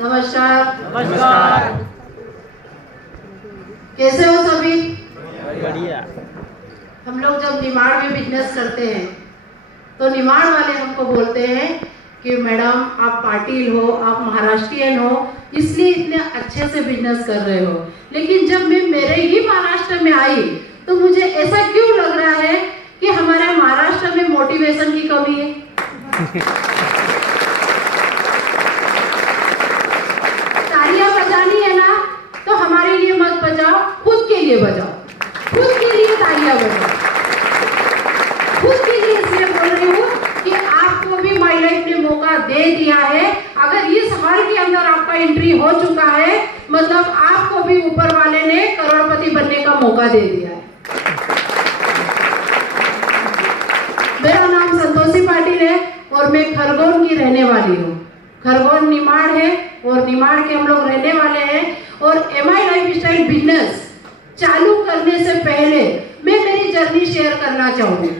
नमस्कार। नमस्कार। कैसे हो सभी? बढ़िया। हम लोग जब निमाड़ में बिजनेस करते हैं तो निमाड़ वाले हमको बोलते हैं कि मैडम आप पाटिल हो, आप महाराष्ट्रियन हो, इसलिए इतने अच्छे से बिजनेस कर रहे हो। लेकिन जब मैं मेरे ही महाराष्ट्र में आई तो मुझे ऐसा क्यों लग रहा है कि हमारे महाराष्ट्र में मोटिवेशन की कमी है। तालियां बजानी है ना तो हमारे लिए मत बजाओ, खुद के लिए बजाओ, खुद के लिए तालियां बजाओ। खुद के लिए इसलिए बोल रही हूँ कि आपको भी माय लाइफ ने मौका दे दिया है। अगर इस हॉल के अंदर आपका एंट्री हो चुका है मतलब आपको भी ऊपर वाले ने करोड़पति बनने का मौका दे दिया है। मेरा नाम संतोषी पाटिल है और मैं खरगोन की रहने वाली हूँ। खरगोन निमाड़ है और निमाड़ के हम लोग रहने वाले हैं। और एमआई लाइफस्टाइल बिजनेस चालू करने से पहले मैं मेरी जर्नी शेयर करना चाहूँगी।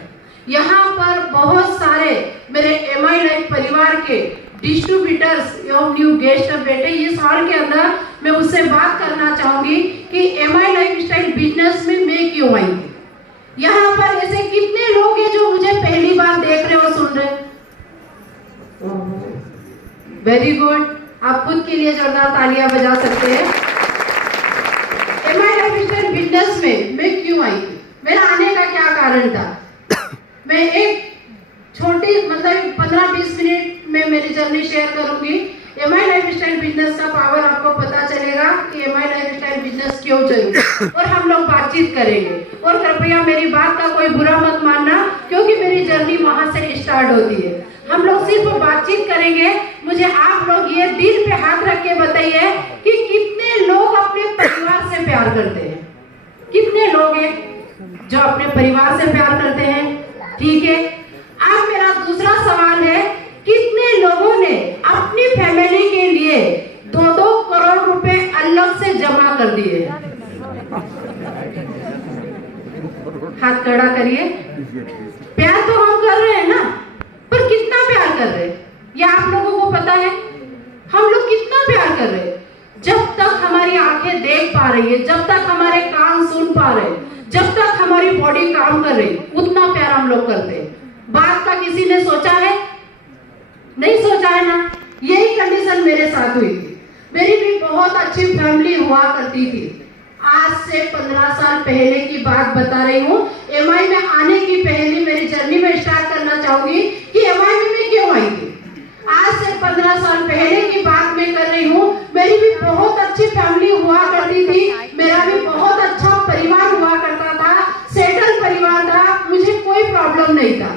यहाँ पर बहुत सारे मेरे एमआई लाइफ परिवार के डिस्ट्रीब्यूटर्स एवं न्यू गेस्ट बैठे इस हॉल के अंदर। मैं उससे बात करना चाहूंगी कि एमआई लाइफस्टाइल बिजनेस में मैं क्यों आई थी। यहाँ पर ऐसे कितने लोग हैं जो मुझे पहली बार देख रहे हो, सुन रहे? वेरी गुड, आप खुद के लिए जोरदार तालियां बजा सकते हैं। एमआई लाइफस्टाइल बिजनेस में मैं क्यों आई थी, मेरा आने का क्या कारण था। मैं एक छोटी मतलब 15-20 मिनट में मेरी जर्नी शेयर करूंगी। एमआई लाइफस्टाइल बिजनेस का पावर आपको पता चलेगा कि एमआई लाइफस्टाइल बिजनेस क्यों चाहिए और हम लोग बातचीत करेंगे। और कृपया मेरी बात का कोई बुरा मत मानना क्योंकि मेरी जर्नी वहां से स्टार्ट होती है। हम लोग सिर्फ बातचीत करेंगे। मुझे आप लोग ये दिल पे हाथ रख के बताइए कि कितने लोग अपने परिवार से प्यार करते हैं। कितने लोग हैं जो अपने परिवार से प्यार करते हैं? ठीक है। अब मेरा दूसरा सवाल है, कितने लोगों ने अपनी फैमिली के लिए 2-2 करोड़ रुपए अलग से जमा कर दिए? हाथ खड़ा करिए। प्यार तो हम कर रहे हैं ना, पर कितना प्यार कर रहे हैं ये आप लोगों को पता है? हम लोग कितना प्यार कर रहे हैं? जब तक हमारी आंखें देख पा रही है, जब तक हमारे कान सुन पा रहे हैं, जब तक हमारी बॉडी काम कर रही, उतना प्यार हम लोग करते हैं। बात का किसी ने सोचा है? नहीं सोचा है ना। यही कंडीशन मेरे साथ हुई थी। मेरी भी बहुत अच्छी फैमिली हुआ करती थी। आज से 15 साल पहले की बात बता रही हूँ। एमआई में आने की पहली मेरी जर्नी में स्टार्ट करना चाहूंगी कि एमआई में मैं क्यों आई थी। आज से 15 साल पहले की बात मैं कर रही हूँ। मेरी भी बहुत अच्छी फैमिली हुआ करती थी। मेरा भी बहुत अच्छा परिवार हुआ करता था, सेटल परिवार था। मुझे कोई प्रॉब्लम नहीं था।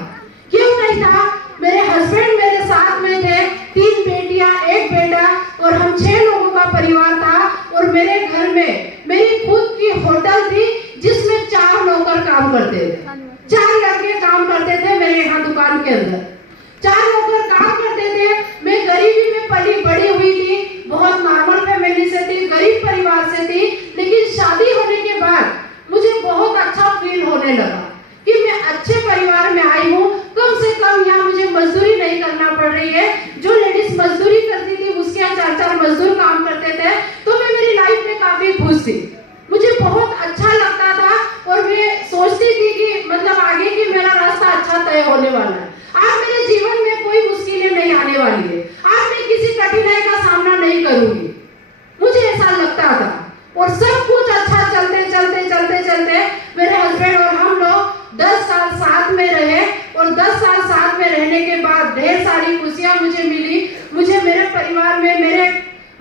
क्यों नहीं था? मेरे हस्बैंड मेरे साथ में थे, 3 बेटियां 1 बेटा और हम 6 लोगों का परिवार था। और मेरे घर में मेरी खुद की होटल थी जिसमें 4 नौकर काम करते थे, 4 लड़के काम करते थे मेरे यहाँ दुकान के अंदर। 4 नौकर काम करते थे। मैं गरीबी में पली बड़ी हुई थी, बहुत नॉर्मल फैमिली से थी, गरीब परिवार से थी। लेकिन शादी होने के बाद मुझे बहुत अच्छा फील होने लगा कि मैं अच्छे परिवार में आई हूँ। कम से कम यहाँ मुझे मजदूरी नहीं करना पड़ रही है। जो लेडीज मजदूरी करती थी उसके यहाँ 4-4 मजदूर काम करते थे। तो मैं मेरी लाइफ में काफी खुश थी, मुझे बहुत अच्छा लगता था। और मैं सोचती थी कि मतलब आगे की मेरा रास्ता अच्छा तय होने वाला है। आज मेरे जीवन में कोई मुश्किलें नहीं आने वाली है। आज मैं किसी कठिनाई का सामना नहीं करूंगी, मुझे ऐसा लगता था। और सब कुछ अच्छा चलते चलते चलते चलते मेरे हस्बैंड और हम लोग 10 साल साथ में रहे। और 10 साल साथ में रहने के बाद ढेर सारी खुशियां मुझे मिली। मुझे मेरे परिवार में, मेरे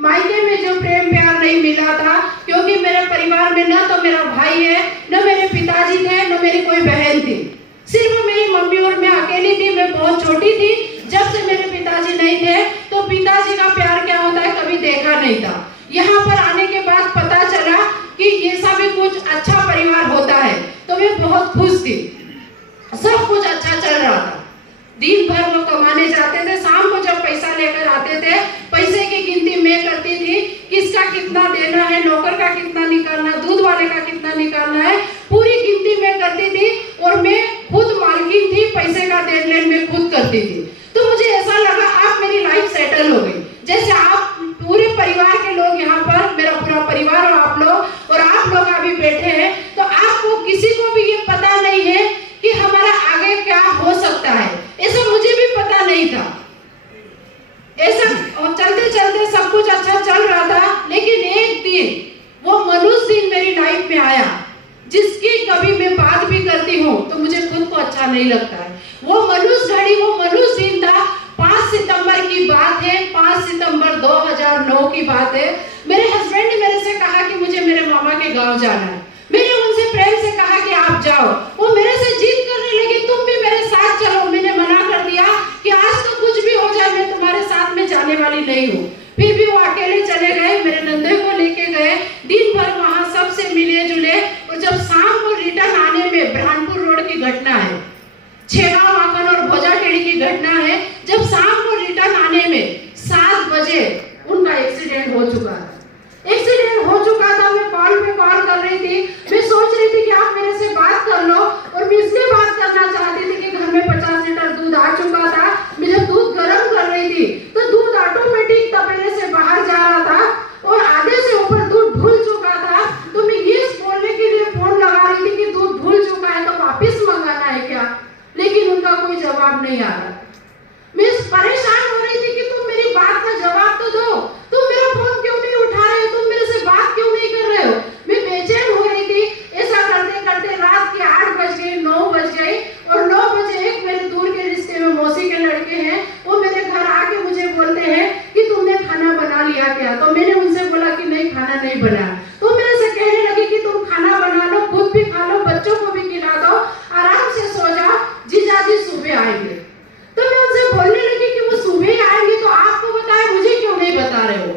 मायके में जो प्रेम प्यार नहीं मिला था, क्योंकि मेरे परिवार में न तो मेरा भाई है, न मेरे पिताजी थे, न मेरी कोई बहन थी। सिर्फ मेरी मम्मी और मैं अकेली थी। मैं बहुत छोटी थी जब से मेरे पिताजी नहीं थे, तो पिताजी का प्यार क्या होता है कभी देखा नहीं था। यहाँ पर आने के बाद पता चला कि ये सब भी कुछ अच्छा परिवार होता है, तो मैं बहुत खुश थी। सब कुछ अच्छा चल रहा था। दिन भर वो कमाने जाते थे, शाम को जब पैसा लेकर आते थे, पैसे की गिनती मैं करती थी, किसका कितना देना है, नौकर का कितना निकालना, दूध वाले का कितना निकालना है, पूरी गिनती मैं करती थी। और मैं खुद मालकिन थी, पैसे का देन लेन मैं खुद करती थी। तो मुझे ऐसा लगा अब मेरी लाइफ सेटल हो गई। जैसे आप पूरे वो मनुष्य दिन मेरी लाइफ में आया जिसकी कभी मैं बात भी करती हूँ तो मुझे खुद को अच्छा नहीं लगता है। वो मनुष्य घड़ी, वो मनुष्य दिन था। 5 सितंबर की बात है, 5 सितंबर 2009 की बात है। मेरे हस्बैंड ने मेरे से कहा कि मुझे मेरे मामा के गांव जाना है। मैंने उनसे प्रेम से कहा कि आप जाओ। वो मेरे से जिद करने लगे, तुम भी मेरे साथ चलो। मैंने मना कर दिया कि आज तो कुछ भी हो जाए, मैं तुम्हारे साथ में जाने वाली नहीं हूँ। फिर भी वो अकेले चले गए, मेरे नंदे को लेके गए। दिन भर वहां सबसे मिले जुले और जब शाम को रिटर्न आने में, ब्रह्मपुर रोड की घटना है, छेवा माखन और भोजाखेड़ी की घटना है। जब शाम को रिटर्न आने में 7 बजे उनका एक्सीडेंट हो चुका था। एक्सीडेंट हो चुका था। मैं कॉल पे कॉल कर रही थी। मैं सोच रही थी कि आप मेरे से बात कर लो, और मैं इसलिए बात करना चाहती थी कि घर में 50 लीटर दूध आ चुका था। मैं जब दूध गर्म कर रही थी तो दूध ऑटोमेटिक तपेले से बाहर जा रहा था और आधे से ऊपर दूध ढुल चुका था। तो मैं ये बोलने के लिए फोन लगा रही थी कि दूध ढुल चुका है तो वापिस मंगाना है क्या, लेकिन उनका कोई जवाब नहीं आ रहा। मैं परेशान हो रही थी कि तुम मेरी बात का जवाब तो दो, तुम मेरा फोन क्यों नहीं उठा रहे हो, तुम मेरे से बात क्यों नहीं कर रहे हो। मैं बेचैन हो रही थी। ऐसा करते करते रात के 8 बज गए, 9 बज गए, और 9 बजे एक मेरे दूर के रिश्ते में मौसी के लड़के हैं, वो मेरे घर आके मुझे बोलते हैं कि तुमने खाना बना लिया क्या। तो मैंने उनसे बोला कि नहीं, खाना नहीं बना। तो मेरे से कहने लगी कि तुम खाना बना लो, खुद भी खा लो, बच्चों को भी खिला दो, आराम से सो जाओ, जीजाजी सुबह आएंगे। तो मैं उनसे बोलने लगी कि वो सुबह आएंगे तो आपको बताए, मुझे क्यों नहीं बता रहे हो।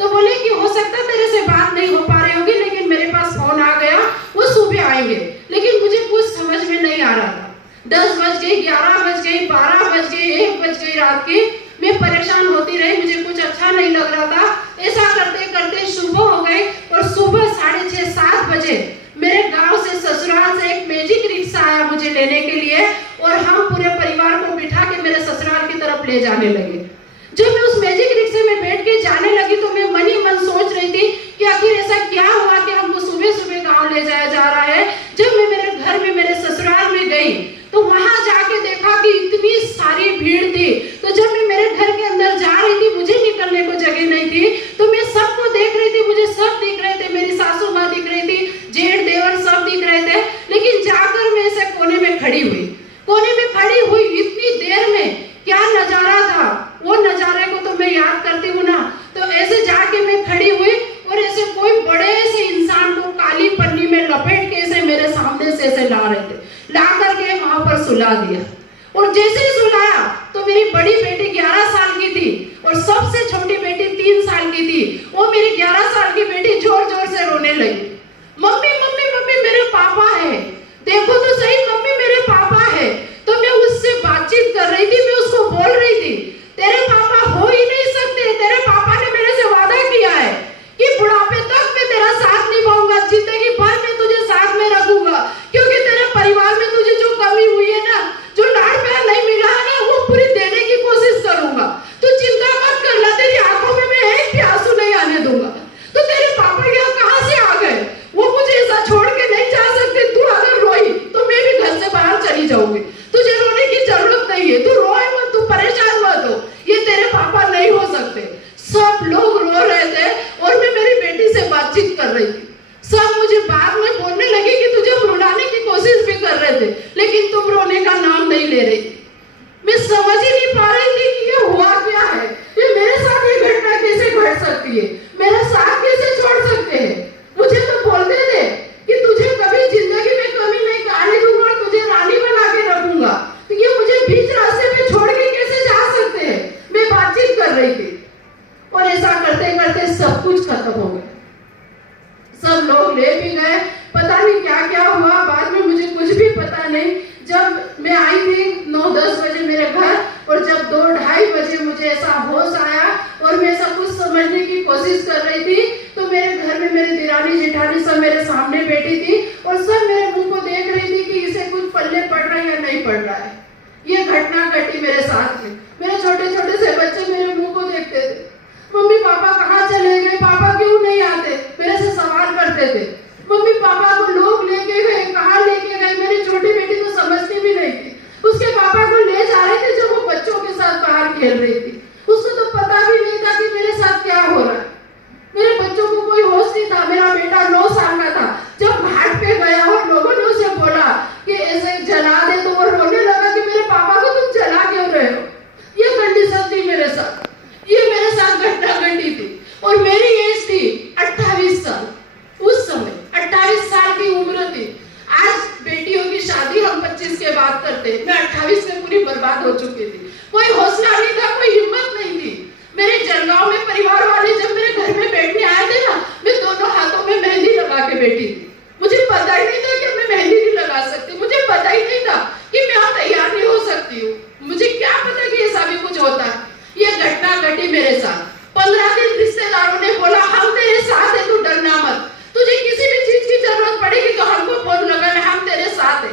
तो बोले कि हो सकता तेरे से बात नहीं हो पा रही होगी, लेकिन मेरे पास फोन आ गया, वो सुबह आएंगे। लेकिन मुझे कुछ समझ में नहीं आ रहा था। 10 बज गई, 11 बज गई, 12 बज गई, 1 बज गई रात की। मैं परेशान होती रही, मुझे कुछ अच्छा नहीं लग रहा था। ऐसा करते करते सुबह हो गई, और सुबह 6:30, 7 बजे मेरे गांव से, ससुराल से एक मैजिक रिक्शा आया मुझे लेने के लिए, और हम पूरे परिवार को बिठा के मेरे ससुराल की तरफ ले जाने लगे। जब मैं उस मैजिक रिक्शे में बैठ के जाने लगी तो मैं मन ही मन सोच रही थी कि आखिर ऐसा क्या हुआ कि हमको सुबह सुबह गांव ले जाया जा रहा है। जब मैं मेरे घर में, मेरे ससुराल में गई तो वहां जाके देखा कि इतनी सारी भीड़ थी। तो जब मैं मेरे घर के अंदर जा रही थी, मुझे निकलने को जगह नहीं थी, तो मैं सबको देख रही थी, मुझे सब दिख रहे थे। मेरी सासू माँ दिख रही थी, जेठ देवर सब दिख रहे थे। लेकिन जाकर मैं ऐसे कोने में खड़ी हुई, कोने में खड़ी हुई इतनी देर में क्या नजारा था, वो नजारे को तो मैं याद करती हूँ ना। तो ऐसे जाके मैं खड़ी हुई, और ऐसे कोई बड़े से इंसान को काली पन्नी में लपेट के ऐसे मेरे सामने से ऐसे ला रहे थे, ला करके वहां पर सुला दिया। और जैसे ही सुलाया तो मेरी बड़ी बेटी 11 साल की थी और सबसे छोटी बेटी 3 साल की थी। वो मेरी 11 साल की बेटी जोर जोर से रोने लगी, मम्मी मम्मी मम्मी मेरे पापा है, देखो तो सही मम्मी मेरे पापा है। तो मैं उससे बातचीत कर रही थी, मैं उसको बोल रही थी तेरे पापा हो ही नहीं सकते, तेरे पापा ने मेरे से वादा किया है कि बुढ़ापे तक मैं तेरा साथ निभाऊंगा, जिंदगी भर मैं तुझे साथ में रखूंगा, क्योंकि तेरे परिवार में तुझे जो कमी हुई है ना, जो लाड़ प्यार नहीं मिला है ना, वो पूरी देने की कोशिश करूंगा। तू चिंता मत कर, ला तेरी आंखों में मैं एक भी आंसू नहीं आने दूंगा। तो तेरे पापा यहाँ कहाँ से आ गए, वो मुझे ऐसा छोड़ के नहीं जा सकते। तू अगर रोई तो मैं भी घर से बाहर चली जाऊंगी, तुझे रोने की जरूरत नहीं है, तू रोए मत, तू परेशान मत हो, ये तेरे पापा नहीं हो सकते। सब लोग रो रहे थे और मैं मेरी बेटी से बातचीत कर रही थी। सब मुझे बाद में बोलने लगे कि तुझे रुलाने की कोशिश भी कर रहे थे, लेकिन तुम रोने का नाम नहीं ले रही। मैं समझ ही नहीं पा रही थी कि ये हुआ क्या है, ये मेरे साथ ये घटना कैसे घट सकती है, मेरा साथ कैसे छोड़ सकते हैं। मुझे तो बोलते थे कि तुझे कभी जिंदगी में कमी नहीं आने दूंगा, तुझे रानी बना के रखूंगा, तो ये मुझे बीच रास्ते पे छोड़ के कैसे जा सकते हैं। मैं बातचीत कर रही थी और ऐसा करते करते सब कुछ खत्म हो गया। सब लोग ले भी गए, पता नहीं क्या क्या हुआ, बाद में मुझे कुछ भी पता नहीं। जब मैं आई थी 9-10 बजे मेरे घर, और जब 2-2:30 बजे मुझे ऐसा होश आया और मैं सब कुछ समझने की कोशिश कर रही थी, तो मेरे घर में मेरी दिरानी जेठानी सब मेरे सामने बैठी थी और सब मेरे मुंह को देख रही थी कि इसे कुछ पल्ले पड़ रहा है या नहीं पड़ रहा है। ये घटना घटी मेरे साथ में। मेरे छोटे छोटे से बच्चे मेरे मुंह को देखते थे, मम्मी पापा कहाँ चले गए, पापा क्यों नहीं आते, मेरे से सवाल करते थे। मम्मी पापा को लोग लेके गए, कहाँ लेके गए। मेरी छोटी बेटी तो समझती भी नहीं थी, उसके पापा को ले जा रहे थे जब वो बच्चों के साथ बाहर खेल रही थी। उसको तो पता भी नहीं था कि मेरे साथ क्या हो रहा है। मेरे बच्चों को कोई होश नहीं था रिश्तेदारों ने बोला हम तेरे साथ है, तू डरना मत, तुझे किसी भी चीज की जरूरत पड़ेगी तो हमको फोन लगाना, हम तेरे साथ है।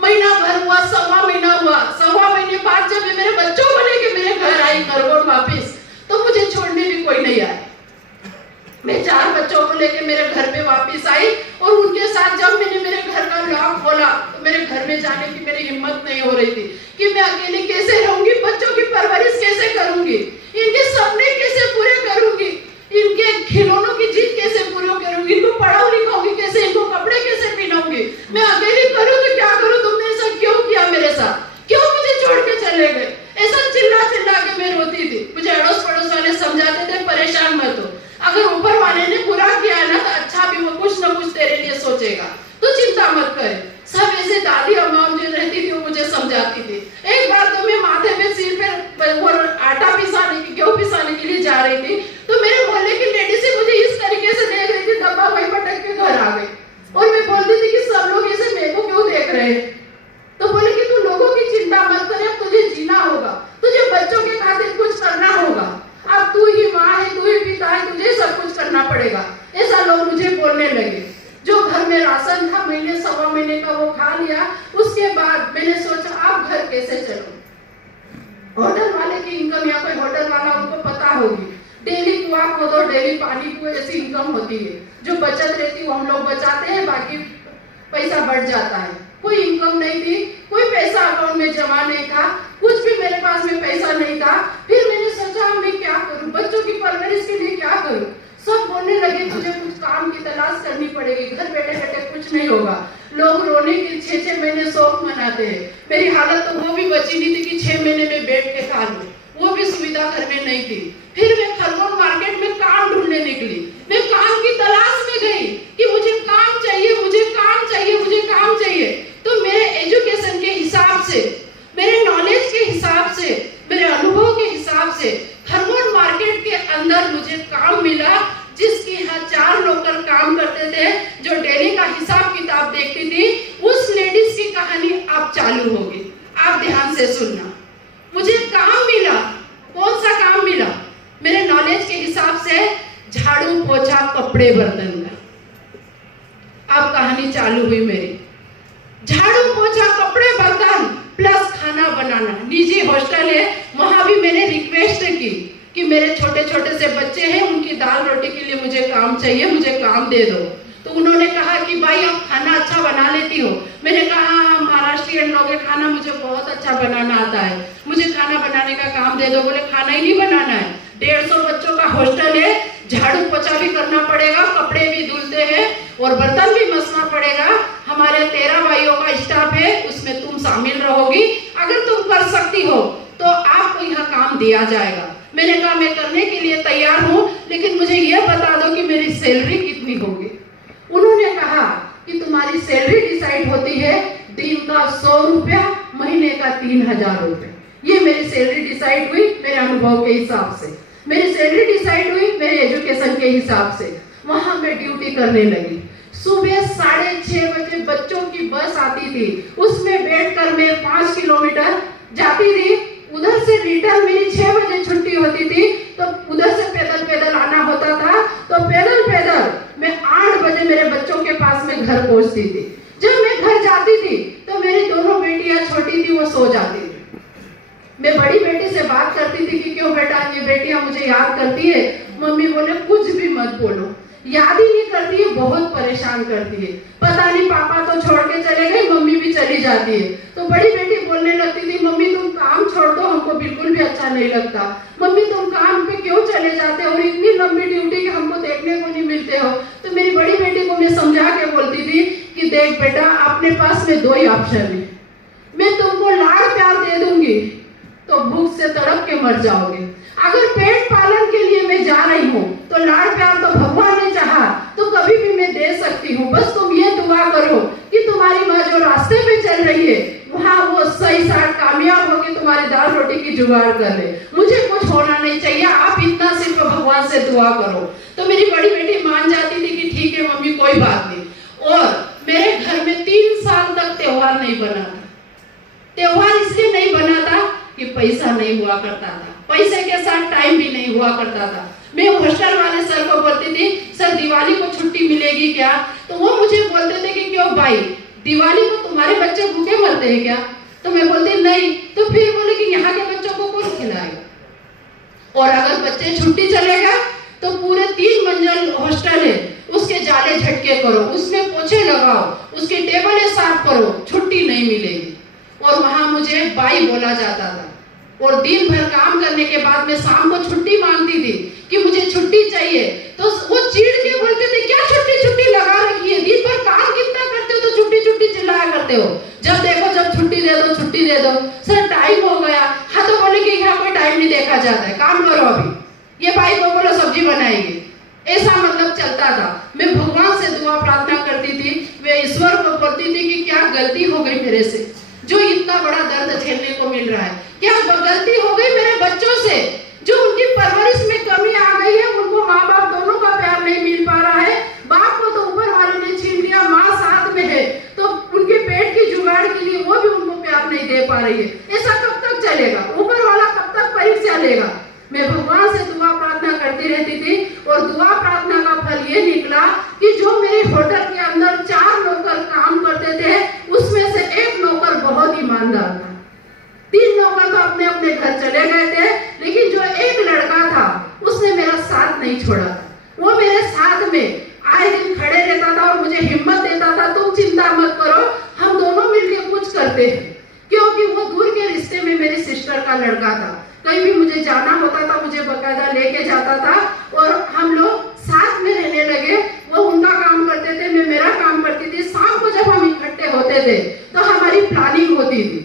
महीना भर हुआ, सवा महीना हुआ, सवा महीने बाद जब मैं मेरे बच्चों को लेके मेरे घर आई खरगोन वापिस, तो मुझे छोड़ने भी कोई नहीं आया। मैं 4 बच्चों को लेके मेरे घर पे वापस आई और उनके साथ जब मैंने मेरे घर का लॉक खोला तो मेरे घर में जाने की मेरी हिम्मत नहीं हो रही थी कि मैं अकेले कैसे रहूंगी, बच्चों की परवरिश कैसे करूंगी, इनके सपने कैसे पूरे करूंगी, इनके खिलौनों की जीत कैसे पूरी करूंगी, इनको पढ़ाऊं लिखाऊंगी कैसे, इनको कपड़े कैसे पहनाऊंगी, मैं अकेली करूं तो क्या करूं, तुमने ऐसा क्यों किया मेरे साथ, क्यों मुझे छोड़ के चले गए, ऐसा चिल्ला चिल्ला के मैं रोती थी। मुझे अड़ोस पड़ोस वाले समझाते थे परेशान मत हो, अगर ऊपर वाले ने बुरा किया ना तो अच्छा भी वो कुछ ना कुछ तेरे लिए सोचेगा, तो चिंता मत कर। सब ऐसे दादी अम्मा जो रहती थी वो मुझे समझाती थी। एक बार तो मैं माथे पे सिर पे वो आटा पिसाने की गेहूं पिसाने के लिए जा रही थी, तो मेरे मोहल्ले की लेडी से मुझे इस तरीके से देख रही थी, डब्बा वहीं पटक के घर आ गई और मैं बोलती थी कि सब लोग ऐसे मेरे को क्यों देख रहे हैं, तो बोले कि तू लोगों की चिंता मत कर, अब तुझे जीना होगा, तुझे बच्चों के खातिर कुछ करना होगा, अब तू ही माँ है, तू ही पिता है, तुझे सब कुछ करना पड़ेगा, ऐसा लोग मुझे बोलने लगे। जो घर में राशन था महीने सवा महीने का वो खा लिया। उसके बाद मैंने सोचा अब घर कैसे चलूं। होटल वाले की इनकम या कोई होटल वाला उनको पता होगी, डेली कुआं खोदो डेली पानी पियो, ऐसी इनकम होती है। जो बचत रहती है वो हम लोग बचाते हैं, बाकी पैसा बढ़ जाता है। कोई इनकम नहीं थी, कोई पैसा अकाउंट में जमा नहीं था, कुछ भी मेरे पास में पैसा नहीं था। फिर मैंने सोचा मैं क्या करूं, बच्चों की परवरिश के लिए क्या करूं। सब बोलने लगे तुझे कुछ काम की तलाश करनी पड़ेगी, घर बैठे बैठे कुछ नहीं होगा। लोग रोने के 6-6 महीने शौक मनाते हैं। मेरी हालत तो वो भी बची नहीं थी कि 6 महीने में बैठ के खा लूं, वो भी सुविधा घर में नहीं थी। फिर मैं खरगोन मार्केट में काम ढूंढने निकली। मैं काम की तलाश में गई कि मुझे काम चाहिए, मुझे काम चाहिए, मुझे काम चाहिए। तो मेरे एजुकेशन के हिसाब से, मेरे नॉलेज के हिसाब से, मेरे अनुभव के हिसाब से खरगोन मार्केट के अंदर मुझे काम मिला, जिसके यहाँ 4 नौकर काम करते थे, जो डेली का हिसाब किताब देखती थी। उस लेडीज की कहानी अब चालू होगी, आप ध्यान से सुनना। मुझे काम मिला, कौन सा काम मिला? मेरे नॉलेज के हिसाब से झाड़ू पोछा कपड़े बर्तन का। अब कहानी चालू हुई मेरी। झाड़ू पोछा कपड़े बर्तन प्लस खाना बनाना। निजी हॉस्टल है, वहां भी मैंने रिक्वेस्ट की कि मेरे छोटे छोटे से बच्चे हैं, उनकी दाल रोटी के लिए मुझे काम चाहिए, मुझे काम दे दो। तो उन्होंने कहा कि भाई आप खाना अच्छा बना लेती हो। मैंने कहा हाँ, महाराष्ट्रियन लोग हैं, खाना मुझे बहुत अच्छा बनाना आता है, मुझे खाना बनाने का काम दे दो। बोले खाना ही नहीं बनाना है, 150 बच्चों का हॉस्टल है, झाड़ू पोछा भी करना पड़ेगा, कपड़े भी धुलते हैं और बर्तन भी मसना पड़ेगा। हमारे 13 भाइयों का स्टाफ है, उसमें तुम शामिल रहोगी। अगर तुम कर सकती हो तो आपको यहाँ काम दिया जाएगा। मैंने कहा मैं करने के लिए तैयार हूँ, लेकिन मुझे ये बता दो कि मेरी सैलरी कितनी होगी। उन्होंने कहा कि तुम्हारी सैलरी डिसाइड होती है दिन का 100 रुपया, महीने का 3000 रुपये। ये मेरी सैलरी डिसाइड हुई मेरे अनुभव के हिसाब से, मेरी सैलरी डिसाइड हुई मेरे एजुकेशन के हिसाब से। वहां मैं ड्यूटी करने लगी। सुबह 6:30 बजे बच्चों की बस आती थी, उसमें बैठकर मैं 5 किलोमीटर जाती थी। उधर से रिटर्न मेरी 6 बजे छुट्टी होती थी, तो उधर से पैदल पैदल आना होता था। तो पैदल पैदल मैं 8 बजे मेरे बच्चों के पास में घर पहुंचती थी। जब मैं घर जाती थी तो मेरी दोनों बेटियां छोटी थी, वो सो जाती थी। मैं बड़ी बेटी से बात करती थी कि क्यों बेटा ये बेटियां मुझे याद करती है। मम्मी बोले कुछ भी मत बोलो, याद ही नहीं करती है, बहुत परेशान करती है। पता नहीं पापा तो छोड़ के चले गए, मम्मी भी चली जाती है। तो बड़ी बेटी बोलने लगती थी मम्मी तुम काम छोड़ दो, हमको बिल्कुल भी अच्छा नहीं लगता। मम्मी तुम काम पे क्यों चले जाते हो और इतनी लंबी ड्यूटी के हमको देखने को नहीं मिलते हो। तो मेरी बड़ी बेटी को मैं समझा के बोलती थी कि देख बेटा अपने पास में 2 ही ऑप्शन है, मैं तुमको लाड़ प्यार दे दूंगी तो भूख से तड़प के मर जाओगे। अगर पेट पालन के लिए मैं जा रही हूँ तो लाड़ प्यार तो भगवान ने चाहा तो कभी भी मैं दे सकती हूँ। बस तुम ये दुआ करो कि तुम्हारी माँ जो रास्ते पे चल रही है वहाँ वो सही साथ कामयाब होगी, तुम्हारी दाल रोटी की जुगाड़ कर ले। मुझे कुछ होना नहीं चाहिए, आप इतना सिर्फ भगवान से दुआ करो। तो मेरी बड़ी बेटी मान जाती थी कि ठीक है मम्मी कोई बात नहीं। और मेरे घर में 3 साल तक त्योहार नहीं बना था। त्योहार इसलिए नहीं बना था कि पैसा नहीं हुआ करता था, पैसे के साथ टाइम भी नहीं हुआ करता था। मैं हॉस्टल वाले बोलती थी सर दिवाली को छुट्टी मिलेगी क्या, तो वो मुझे बोलते थे कि क्यों भाई दिवाली को तुम्हारे बच्चे भूखे मरते हैं क्या, तो मैं बोलती नहीं, तो फिर बोले कि यहाँ के बच्चों को कौन खिलाएगा, और अगर बच्चे छुट्टी चलेगा तो पूरे 3 मंजिल हॉस्टल है, उसके जाले झटके करो, उसमें पोछे लगाओ, उसके टेबलें साफ करो, छुट्टी नहीं मिलेगी। और वहां मुझे बाई बोला जाता था, और दिन भर काम करने के बाद मैं शाम को छुट्टी मांगती थी कि मुझे छुट्टी चाहिए, तो वो चिढ़ के बोलते थे क्या छुट्टी छुट्टी लगा रखी है, दिन भर काम कितना करते हो तो छुट्टी छुट्टी चिल्लाया करते हो, जब देखो जब छुट्टी दे दो छुट्टी दे दो। सर टाइम हो गया, हाँ तो बोले कि यहाँ कोई टाइम नहीं देखा जाता है, काम करो अभी, ये भाई को बोलो सब्जी बनाएगी, ऐसा मतलब चलता था। मैं भगवान से दुआ प्रार्थना करती थी, वे ईश्वर को बोलती थी कि क्या गलती हो गई मेरे से, जो इतना बड़ा दर्द झेलने को मिल रहा है, क्या गलती हो गई मेरे बच्चों से, जो उनकी परवरिश में कमी आ गई है, उनको माँ बाप दोनों का प्यार नहीं मिल पा रहा है, बाप को तो ऊपर वाले ने छीन लिया, माँ साथ में है, तो उनके पेट की जुगाड़ के लिए वो भी उनको प्यार नहीं दे पा रही है, ऐसा कब तक चलेगा, ऊपर वाला कब तक परीक्षा लेगा। मैं भगवान से दुआ प्रार्थना करती रहती थी, और दुआ प्रार्थना का फल ये निकला कि जो मेरे होटल के अंदर 4 नौकर काम करते थे, उसमें से एक नौकर बहुत ईमानदार था, 3 नौकर तो अपने अपने घर चले गए थे, लेकिन जो एक लड़का था उसने मेरा साथ नहीं छोड़ा था, वो मेरे साथ में आए दिन खड़े रहता था और मुझे हिम्मत देता था, तुम चिंता मत करो, हम दोनों मिलकर कुछ करते हैं, क्योंकि वो दूर के रिश्ते में मेरी सिस्टर का लड़का था, कहीं भी मुझे जाना होता था मुझे बकायदा लेके जाता था, और हम लोग साथ में रहने लगे, वो उनका काम करते थे, मैं मेरा काम करती थी। शाम को जब हम इकट्ठे होते थे तो हमारी प्लानिंग होती थी,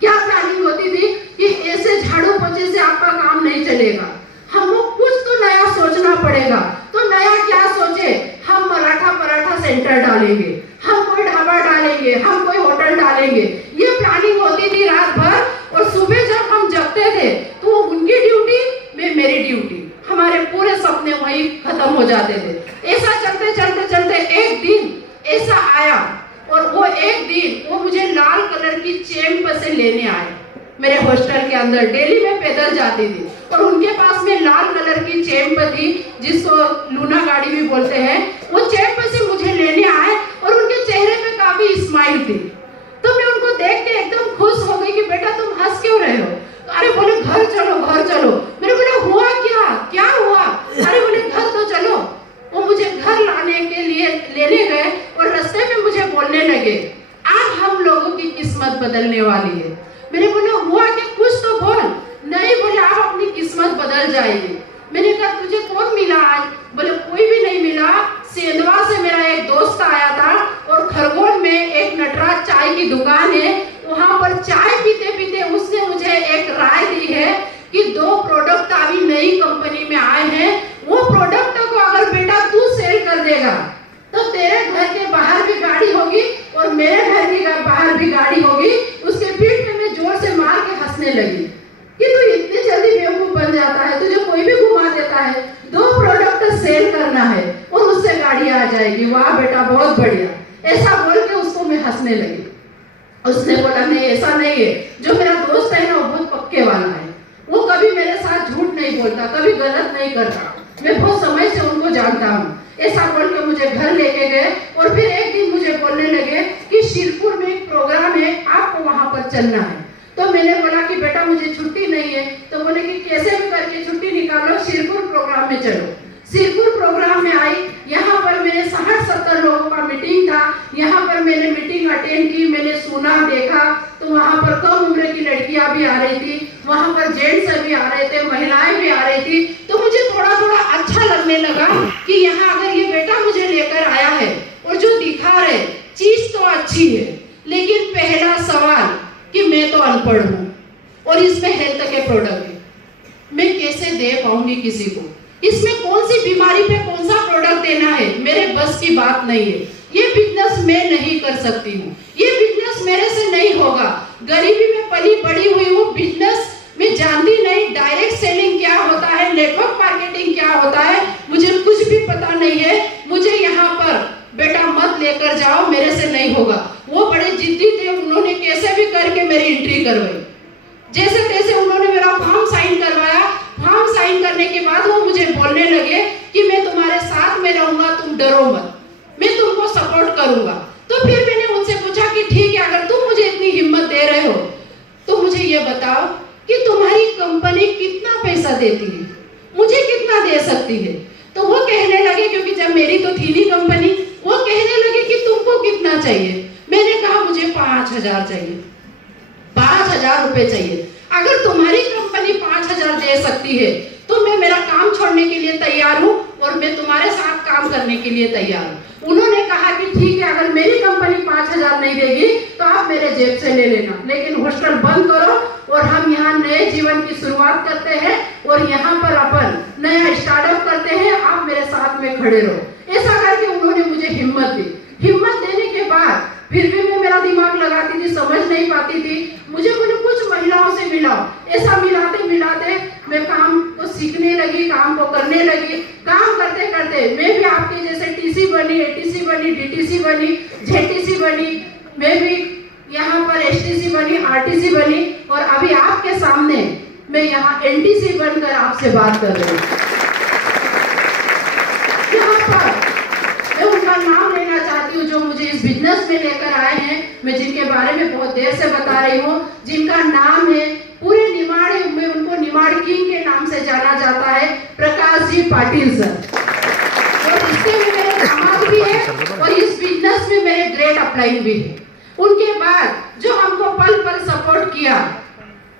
क्या प्लानिंग होती थी कि ऐसे झाड़ू पोछे से आपका काम नहीं चलेगा, हमको कुछ तो नया सोचना पड़ेगा, तो नया क्या सोचे, हम मराठा पराठा सेंटर डालेंगे, हम कोई ढाबा डालेंगे, हम कोई होटल डालेंगे, ये प्लानिंग होती थी रात भर। और सुबह जब हम जगते थे तो उनकी ड्यूटी में मेरी ड्यूटी, हमारे पूरे सपने वही खत्म हो जाते थे। ऐसा चलते चलते चलते एक दिन ऐसा आया, और वो एक दिन वो मुझे लाल कलर की चैंप से लेने आए मेरे हॉस्टल के अंदर, डेली मैं पैदल जाती थी, और उनके पास में लाल कलर की चैंप थी जिसको लूना गाड़ी भी बोलते हैं, वो चैंप से मुझे लेने आए, और उनके चेहरे पे काफी स्माइल थी, तो मैं उनको देख के एकदम खुश हो गई कि बेटा तुम हंस क्यों रहे हो, अरे बोले घर चलो घर चलो, मेरे बोले हुआ क्या, क्या हुआ, अरे बोले घर तो चलो। वो मुझे घर लाने के लिए लेने गए, और रास्ते में मुझे बोलने लगे आज हम लोगों की किस्मत बदलने वाली है। मैंने बोला हुआ कि कुछ तो बोल, नहीं बोले आप अपनी किस्मत बदल जाएगी। मैंने कहा तुझे कौन मिला आज, बोले कोई भी नहीं मिला, सेंधवा से मेरा एक दोस्त आया था, और खरगोन में एक नटराज चाय की दुकान है, वहां पर चाय पीते पीते उसने मुझे एक राय दी है कि 2 प्रोडक्ट अभी नई कंपनी में आए हैं, वो प्रोडक्ट को अगर बेटा तू सेल कर देगा तो तेरे घर के बाहर भी गाड़ी होगी और मेरे घर के बाहर भी गाड़ी होगी। उसके पीठ पे मैं जोर से मार के हंसने लगी कि तू इतनी जल्दी बेवकूफ बन जाता है, तुझे कोई भी घुमा देता है, 2 प्रोडक्ट सेल करना है और उससे गाड़ी आ जाएगी, वाह बेटा बहुत बढ़िया, ऐसा बोल के उसको मैं हंसने लगी। उसने बोला नहीं ऐसा नहीं है, जो मेरा दोस्त है ना वो बहुत पक्के वाला है, वो कभी मेरे साथ झूठ नहीं बोलता, कभी गलत नहीं करता, मैं बहुत समय से उनको जानता हूँ। ऐसा बोल के मुझे घर लेके गए, और फिर एक दिन मुझे बोलने लगे कि शिरपुर में एक प्रोग्राम है, आपको वहां पर चलना है। तो मैंने बोला कि बेटा मुझे छुट्टी नहीं है, तो बोले कि कैसे भी करके छुट्टी निकालो, शिरपुर प्रोग्राम में चलो। शिरपुर प्रोग्राम में आई, यहाँ पर मेरे 60-70 लोगों का मीटिंग था, यहाँ पर मैंने मीटिंग अटेंड की, मैंने सुना देखा, तो वहाँ पर कम उम्र की लड़कियां भी आ रही थी, वहाँ पर जेंट्स भी आ रहे थे, महिलाएं भी आ रही थी, तो मुझे थोड़ा थोड़ा अच्छा लगने लगा कि यहाँ अगर ये बेटा मुझे लेकर आया है और जो दिखा रहे चीज तो अच्छी है, लेकिन पहला सवाल कि मैं तो अनपढ़ हूँ और इसमें हेल्थ के प्रोडक्ट है, मैं कैसे दे पाऊंगी किसी को, इसमें कौन सी बीमारी पे कौन सा प्रोडक्ट देना है, मेरे बस की बात नहीं है, ये बिजनेस मैं नहीं कर सकती हूँ, ये बिजनेस मेरे से नहीं होगा, गरीबी में पली बड़ी हुई हूँ, बिजनेस में जानती नहीं, डायरेक्ट सेलिंग क्या होता है, नेटवर्क मार्केटिंग क्या होता है, मुझे कुछ भी पता नहीं है, मुझे यहाँ पर बेटा मत लेकर जाओ, मेरे से नहीं होगा। वो बड़े जिद्दी थे, उन्होंने कैसे भी करके मेरी एंट्री करवाई, जैसे तैसे उन्होंने मेरा फॉर्म साइन करवाया। फॉर्म साइन करने के बाद वो मुझे बोलने लगे कि मैं करूंगा। तो फिर मैंने उनसे पूछा कि ठीक है, अगर तुम मुझे इतनी हिम्मत दे रहे हो तो मुझे ये बताओ कि तुम्हारी कंपनी कितना पैसा देती है, मुझे कितना दे सकती है। तो वो कहने लगे, क्योंकि जब मेरी तो थी नहीं कंपनी, वो कहने लगे कि तुमको कितना चाहिए। मैंने कहा मुझे 5,000 चाहिए, 5,000 रुपए चाहिए। अगर तुम्हारी कंपनी 5,000 दे सकती है तो मैं मेरा काम छोड़ने के लिए तैयार हूँ और मैं तुम्हारे साथ काम करने के लिए तैयार हूँ। उन्होंने कहा कि ठीक है, अगर मेरी कंपनी 5,000 नहीं देगी तो आप मेरे जेब से ले लेना, लेकिन हॉस्टल बंद करो और हम यहाँ नए जीवन की शुरुआत करते हैं और यहाँ पर अपन नया स्टार्टअप करते हैं, आप मेरे साथ में खड़े रहो। ऐसा करके उन्होंने मुझे हिम्मत दी। हिम्मत देने के बाद फिर भी मैं मेरा दिमाग लगाती थी, समझ नहीं पाती थी। मुझे बोले कुछ महिलाओं से मिलाओ। ऐसा मिलाते मिलाते मैं काम को सीखने लगी, काम को करने लगी। काम करते करते मैं भी आपके जैसे टीसी बनी, एटीसी बनी, डीटीसी बनी, जेटीसी बनी, मैं भी यहाँ पर एसटीसी बनी, आरटीसी बनी और अभी आपके सामने मैं यहाँ एनटीसी बनकर आपसे बात कर रही हूँ। यहाँ पर मैं उनका नाम लेना चाहती हूँ जो मुझे इस बिजनेस में लेकर आए हैं, मैं जिनके बारे में बहुत देर से बता रही हूँ, जिनका नाम है पूरे निमाड़ में, उनको निमाड़ किंग के नाम से जाना जाता है, प्रकाश जी पाटिल सर। और इसके में मेरे दामाद भी है और इस बिजनेस में मेरे ग्रेट अपलाइन भी है। उनके बाद जो हमको पल पल सपोर्ट किया,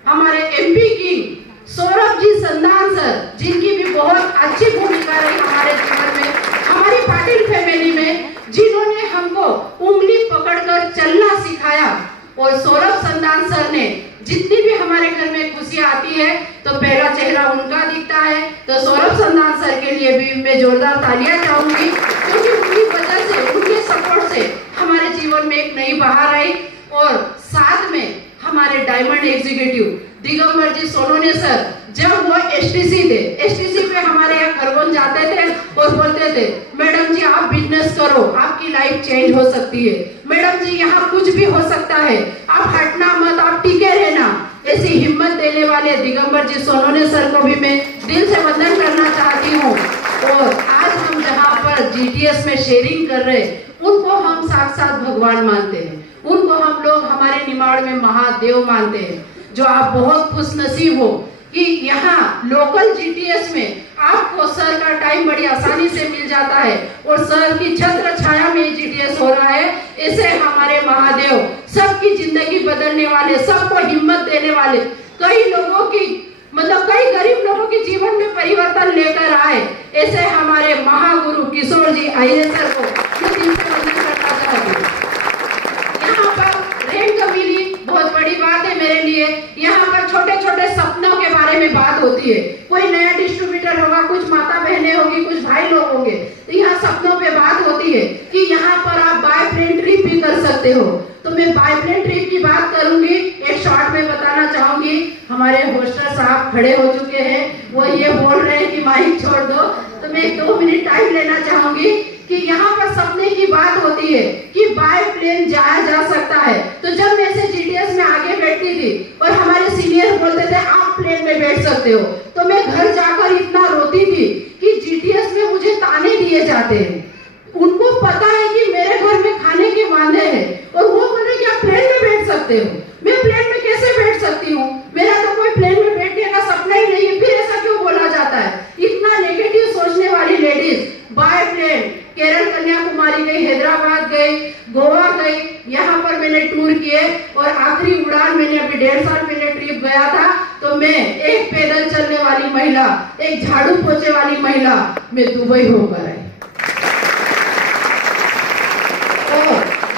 हमारे एमपी किंग सौरभ जी संधान सर, जिनकी भी बहुत अच्छी भूमिका रही हमारे जीवन में, हमारी पाटिल फैमिली में, जिन्होंने हमको उंगली पकड़कर चलना सिखाया। और सौरभ संधान सर ने जितनी भी हमारे घर में खुशियां आती है तो पहला चेहरा उनका दिखता है। तो सौरभ संधान सर के लिए भी मैं जोरदार तालियां चाहूंगी, क्योंकि उनकी वजह से, उनके सपोर्ट से हमारे जीवन में एक नई बहार आई। और साथ में हमारे डायमंड एग्जीक्यूटिव दिगंबर जी सोनोने सर, जब वो एसटीसी थे, एसटीसी पे हमारे यहाँ खरगोन जाते थे और बोलते थे मैडम जी आप बिजनेस करो, आपकी लाइफ चेंज हो सकती है, मैडम जी यहाँ कुछ भी हो सकता है, आप हटना मत, आप टिके रहना। ऐसी हिम्मत देने वाले दिगंबर जी सोनोने सर को भी मैं दिल से वंदन करना चाहती हूँ। और आज हम जहाँ पर जीटीएस में शेयरिंग कर रहे हैं, उनको हम साक्षात भगवान मानते हैं, उनको हम लोग हमारे निमाड़ में महादेव मानते हैं। जो आप बहुत खुश नसीब हो कि यहाँ लोकल जीटीएस में आपको सर का टाइम बड़ी आसानी से मिल जाता है और सर की छत्र छाया में जीटीएस हो रहा है। ऐसे हमारे महादेव सबकी जिंदगी बदलने वाले, सबको हिम्मत देने वाले, कई लोगों की मतलब कई गरीब लोगों के जीवन में परिवर्तन लेकर आए, ऐसे हमारे महागुरु किशोर जी आइए सर को मैं दिल से वंदन करना चाहती हूँ। यहाँ पर रेंट मिली बहुत बड़ी बात है मेरे लिए। यहाँ पर छोटे छोटे सपनों के बारे में बात होती है, कोई नया डिस्ट्रीब्यूटर होगा, कुछ माता बहनें होगी, कुछ भाई लोग होंगे, तो यहाँ सपनों पे बात होती है कि यहाँ पर आप बाय प्लेन ट्रिप भी कर सकते हो। तो मैं बाय प्लेन ट्रिप की बात करूंगी, एक शॉर्ट में बताना चाहूंगी। हमारे होस्टर साहब खड़े हो चुके हैं, वो ये बोल रहे हैं कि माइक छोड़ दो, तो मैं 2 मिनट टाइम लेना चाहूंगी कि यहाँ पर सपने की बात होती है कि बाय प्लेन जाया जा सकता है। तो जब मैं ऐसे जीटीएस में आगे बैठती थी और हमारे सीनियर बोलते थे आप प्लेन में बैठ सकते हो, तो मैं घर जाकर इतना रोती थी कि जीटीएस में मुझे ताने दिए जाते हैं। उनको पता है कि मेरे घर में खाने के वादे हैं और वो बोल रहे कि आप प्लेन में बैठ सकते हो। मैं प्लेन में कैसे बैठ सकती हूँ, मेरा तो कोई प्लेन में बैठने का सपना ही नहीं है, फिर ऐसा क्यों बोला जाता है। इतना नेगेटिव सोचने वाली ladies by plane Kerala, Kanyakumari गई, हैदराबाद गई, गोवा गई, यहाँ पर मैंने टूर किए। और आखिरी उड़ान मैंने अभी 1.5 साल पहले ट्रिप गया था, तो मैं एक पैदल चलने वाली महिला, एक झाड़ू पोछे वाली महिला, मैं दुबई होकर आई।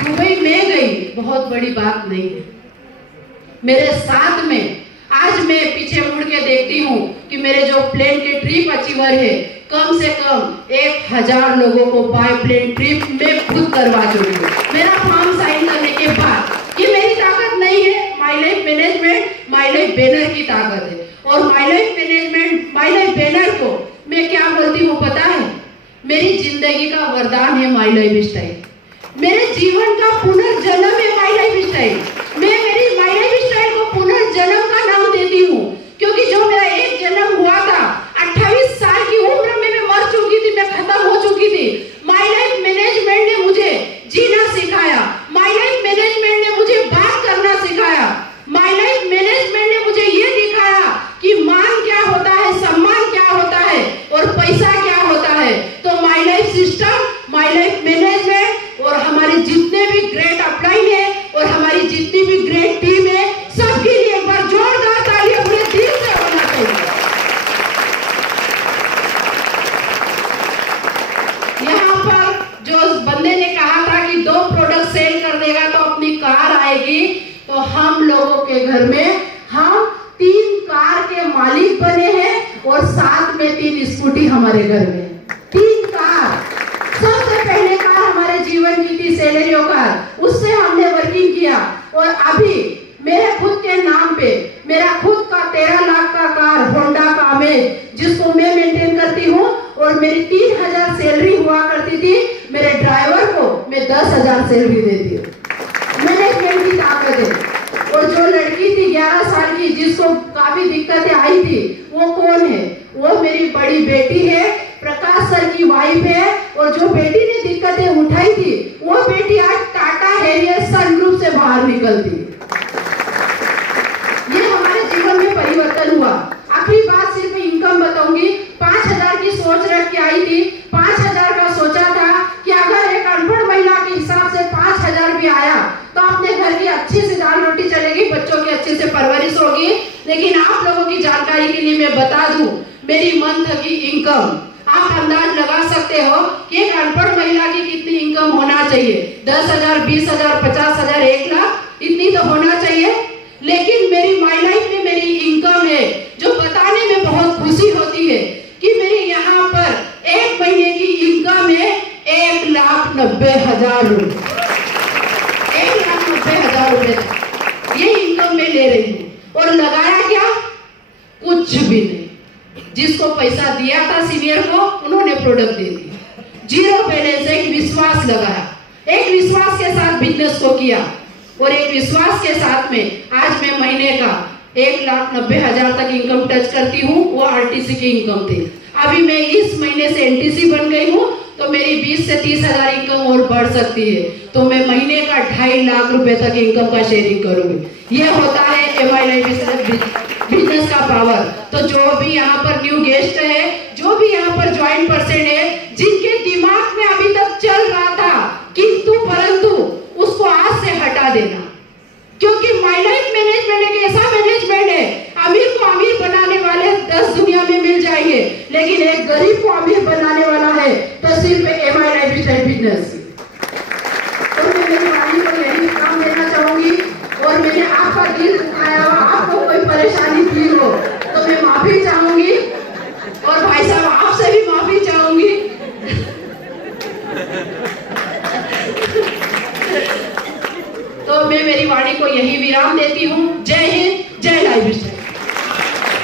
दुबई में गई बहुत बड़ी बात नहीं है। मेरे साथ में आज मैं पीछे मुड़ के देखती हूँ कि मेरे जो प्लेन के ट्रिप अचीवर है, कम से कम 1000 लोगों को बाय प्लेन ट्रिप में खुद करवा चुकी हूँ। मेरा फॉर्म साइन करने के बाद ये मेरी ताकत नहीं है, my life management, my life banner की ताकत है। और my life management, my life banner को मैं क्या बोलती हूँ पता है, मेरी जिंदगी का वरदान है माई लाइफ स्टाइल, मेरे जीवन का पुनर्जन्म है माई लाइफ स्टाइल। मैं मेरी माई लाइफ स्टाइल को पुनर्जन्म का नाम देती हूँ, क्योंकि जो मेरा एक जन्म हुआ था 28 साल की उम्र में मैं मर चुकी थी, मैं खत्म हो चुकी थी। माई लाइफ मैनेजमेंट ने मुझे जीना माय लाइफ मैनेजमेंट और हमारे जितने भी ग्रेट अपलाइन है और हमारी जितनी भी ग्रेट टीम है, सबके लिए एक बार जोरदार ताली अपने दिल से होना चाहिए। यहाँ पर जो बंदे ने कहा था कि 2 प्रोडक्ट सेल कर देगा तो अपनी कार आएगी, तो हम लोगों के घर में हम 3 कार के मालिक बने हैं और साथ में 3 स्कूटी हमारे घर में। 3 कार। सबसे पहले कार हमारे जीवन की थी सेलेरियो कार, उससे हमने वर्किंग किया और अभी मेरे खुद के नाम पे मेरा खुद का 13 लाख का कार होंडा कामेज, जिसको मैं मेंटेन करती हूँ और मेरी 3000 सैलरी हुआ करती थी। मेरे ड्राइवर को मैं 10,000 सैलरी देती हूँ। मैनेजमेंट की ताकत है। और जो लड़की थी 11 साल की, जिसको काफी दिक्कतें आई थी, वो कौन है? वो मेरी बड़ी बेटी है, प्रकाश सर की वाइफ है। और जो बेटी ने दिक्कतें उठाई थी, वो बेटी आज टाटा हैरियर सनरूफ से बाहर निकलती है। ये हमारे जीवन में परिवर्तन हुआ। आखिरी बात सिर्फ इनकम बताऊंगी। 5,000 की सोच रख के आई थी। 5,000 का सोचा था कि अगर एक अनपढ़ महिला के हिसाब से 5,000 भी आया तो अपने घर की अच्छी से दाल रोटी चलेगी, बच्चों की अच्छे से परवरिश होगी। लेकिन आप लोगों की जानकारी के लिए मैं बता दूं, मेरी मंथ की इनकम आप अंदाज लगा सकते हो कि एक अनपढ़ महिला की कितनी इनकम होना चाहिए। 10,000, 20,000, 50,000, 1 लाख, इतनी तो होना चाहिए। लेकिन मेरी माय लाइफ में मेरी इनकम है, जो बताने में बहुत खुशी होती है कि मेरे यहाँ पर 1 महीने की इनकम है 1,90,000 रुपए। 1,90,000 रुपए ये इनकम में ले रही हूँ। और लगाया क्या? कुछ भी नहीं। जिसको पैसा दिया था सीनियर को, उन्होंने प्रोडक्ट दे दिया। जीरो बैलेंस, एक विश्वास लगाया, एक विश्वास के साथ बिजनेस को किया और एक विश्वास के साथ में आज मैं महीने का 1,90,000 तक इनकम टच करती हूँ। वो आरटीसी की इनकम थी। अभी मैं इस महीने से एनटीसी बन गई हूँ, तो मेरी 20 से 30,000 इनकम और बढ़ सकती है। तो मैं महीने का 2.5 लाख रुपए तक इनकम का शेयरिंग करूंगी। ये होता है एमआई लाइफ बिजनेस का पावर। तो जो भी यहाँ पर न्यू गेस्ट है, जो भी यहाँ पर ज्वाइंट पर्सन है, जिनके दिमाग में अभी तक चल रहा था किंतु परंतु, उसको आज से हटा देना। क्योंकि माय लाइफ मैनेजमेंट एक ऐसा मैनेजमेंट है, अमीर को अमीर बनाने वाले 10 दुनिया में मिल जाएंगे, लेकिन एक गरीब को अमीर बनाने वाला है तो सिर्फ एमआई लाइफ बिजनेस। तो मैं मेरी वाणी को यही काम देना चाहूंगी। और मैंने आपका दिल दुखाया हो, आपको कोई परेशानी फील हो तो मैं माफी चाहूंगी। और भाई साहब, आपसे भी माफी चाहूंगी। तो मैं मेरी वाणी को यही विराम देती हूँ। जय हिंद, जय लाइफ स्टाइल।